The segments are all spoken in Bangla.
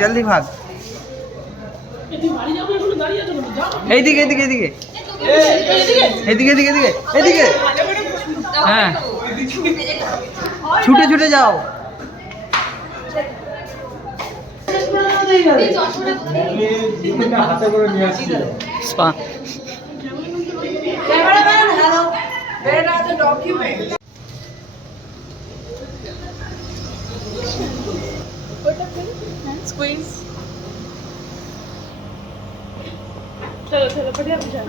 जल्दी भाग এইদিকে এদিকে এদিকে এদিকে এদিকে এদিকে এদিকে হ্যাঁ ছুটে ছুটে যাও হাতে করে নিয়ে আসছি spa cameraman hello where are the documents squeeze चलो चलो बढ़िया बढ़िया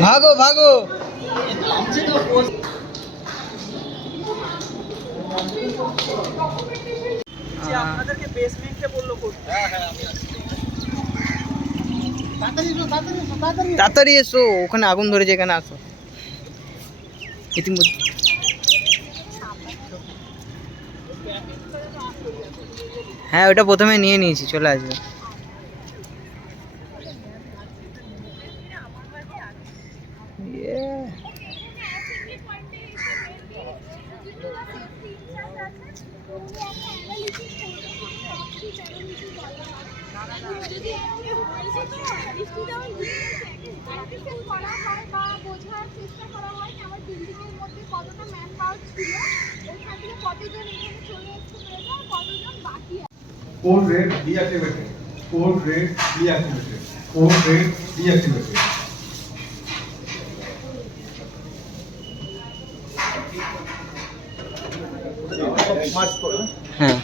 भागो भागो আপনাদেরকে বেসমেন্টে বললো করতে হ্যাঁ হ্যাঁ আমি আসছি তাড়াতাড়ি এসো ওখানে আগুন ধরেছে এখানে আসো ইতিমধ্যে হ্যাঁ ওটা প্রথমে নিয়ে নিয়েছি চলে আসবে Code red deactivated. Code red deactivated. Code red deactivated. হ্যাঁ